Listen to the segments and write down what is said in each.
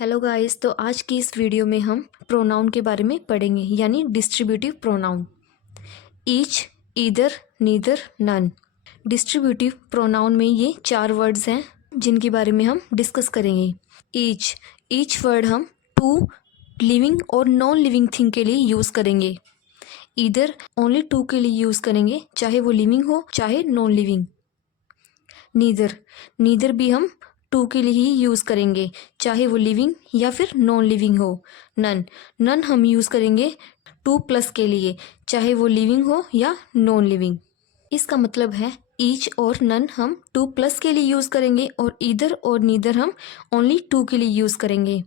Hello guys, तो आज की इस वीडियो में हम प्रोनाउन के बारे में पढ़ेंगे, यानी distributive pronoun. Each, either, neither, none. Distributive pronoun में ये 4 वर्ड्स हैं जिनके बारे में हम डिस्कस करेंगे। ईच वर्ड हम टू लिविंग और नॉन लिविंग थिंग के लिए यूज़ करेंगे। ईदर ओनली टू के लिए यूज़ करेंगे, चाहे वो लिविंग हो चाहे नॉन लिविंग। नीदर भी हम टू के लिए ही यूज़ करेंगे, चाहे वो लिविंग या फिर नॉन लिविंग हो। नन हम यूज़ करेंगे टू प्लस के लिए, चाहे वो लिविंग हो या नॉन लिविंग। इसका मतलब है ईच और नन हम टू प्लस के लिए यूज़ करेंगे और ईदर और नीदर हम ओनली टू के लिए यूज़ करेंगे।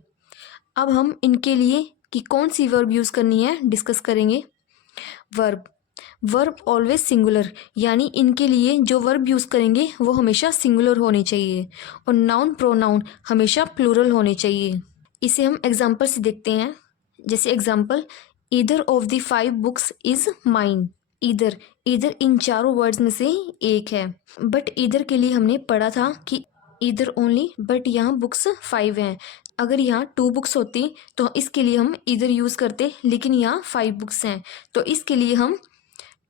अब हम इनके लिए कि कौन सी वर्ब यूज़ करनी है डिस्कस करेंगे। वर्ब ऑलवेज सिंगुलर, यानी इनके लिए जो वर्ब यूज़ करेंगे वो हमेशा सिंगुलर होने चाहिए और नाउन प्रोनाउन हमेशा प्लूरल होने चाहिए। इसे हम एग्जाम्पल से देखते हैं। जैसे example, either of the 5 books is mine. Either in चारों वर्ड्स में से एक है, बट ईदर के लिए हमने पढ़ा था कि ईदर ओनली, बट यहाँ बुक्स 5 हैं। अगर यहाँ 2 बुक्स होती तो इसके लिए हम ईदर यूज़ करते, लेकिन यहाँ 5 बुक्स हैं तो इसके लिए हम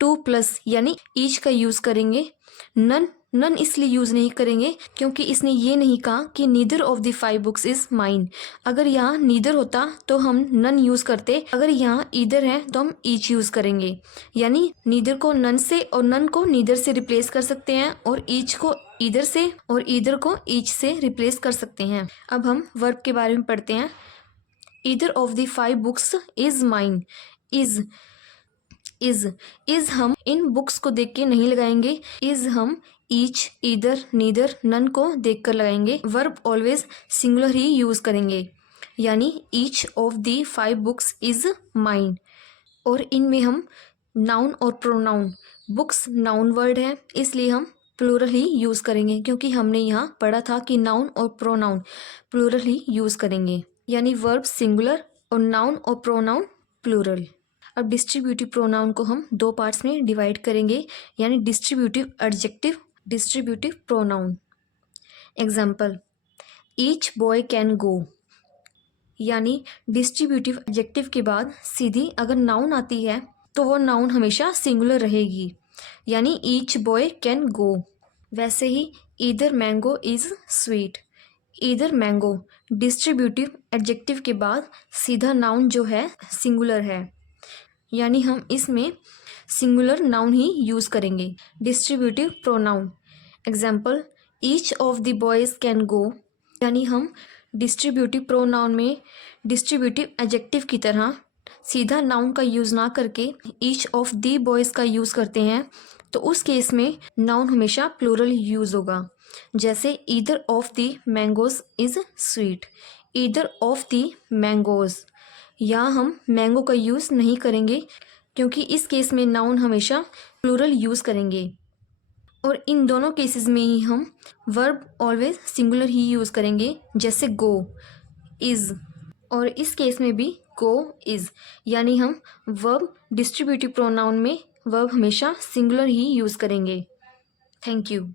टू प्लस यानी ईच का यूज़ करेंगे। नन इसलिए यूज़ नहीं करेंगे क्योंकि इसने ये नहीं कहा कि neither of the 5 books is mine. अगर यहाँ नीदर होता तो हम नन यूज़ करते, अगर यहाँ ईदर है तो हम ईच यूज़ करेंगे। यानी नीदर को नन से और नन को नीदर से रिप्लेस कर सकते हैं और ईच को ईदर से और ईदर को ईच से रिप्लेस कर सकते हैं। अब हम वर्ब के बारे में पढ़ते हैं। Either of the 5 books is mine. Is हम इन बुक्स को देख के नहीं लगाएंगे। इज हम ईच, ईदर, नीदर, नन को देख कर लगाएंगे। वर्ब ऑलवेज सिंगुलर ही यूज़ करेंगे, यानी each of the 5 books is mine. और इनमें हम नाउन और प्रोनाउन, बुक्स नाउन वर्ड है इसलिए हम प्लूरल ही यूज़ करेंगे, क्योंकि हमने यहाँ पढ़ा था कि नाउन और प्रोनाउन प्लूरल ही यूज़ करेंगे, यानी वर्ब सिंगुलर और नाउन और प्रोनाउन प्लूरल। अब डिस्ट्रीब्यूटिव प्रोनाउन को हम 2 पार्ट्स में डिवाइड करेंगे, यानी distributive adjective, distributive pronoun. Example, each boy can गो। यानी डिस्ट्रीब्यूटिव एडजेक्टिव के बाद सीधी अगर नाउन आती है तो वो नाउन हमेशा सिंगुलर रहेगी, यानी ईच बॉय कैन गो। वैसे ही either mango is sweet. Either mango distributive adjective के बाद सीधा नाउन जो है सिंगुलर है, यानी हम इसमें सिंगुलर नाउन ही यूज़ करेंगे। Distributive pronoun. Example, each of the boys can go. यानी हम डिस्ट्रीब्यूटिव प्रोनाउन में डिस्ट्रीब्यूटिव एडजेक्टिव की तरह सीधा नाउन का यूज़ ना करके ईच ऑफ द बॉयज़ का यूज़ करते हैं, तो उस केस में नाउन हमेशा प्लूरल यूज़ होगा। जैसे either of the mangoes is sweet. Either of the mangoes, यहाँ हम मैंगो का यूज़ नहीं करेंगे क्योंकि इस केस में नाउन हमेशा प्लूरल यूज़ करेंगे। और इन दोनों केसेस में ही हम वर्ब ऑलवेज सिंगुलर ही यूज़ करेंगे, जैसे गो, इज़, और इस केस में भी गो, इज़, यानी हम वर्ब डिस्ट्रीब्यूटिव प्रोनाउन में वर्ब हमेशा सिंगुलर ही यूज़ करेंगे। Thank you.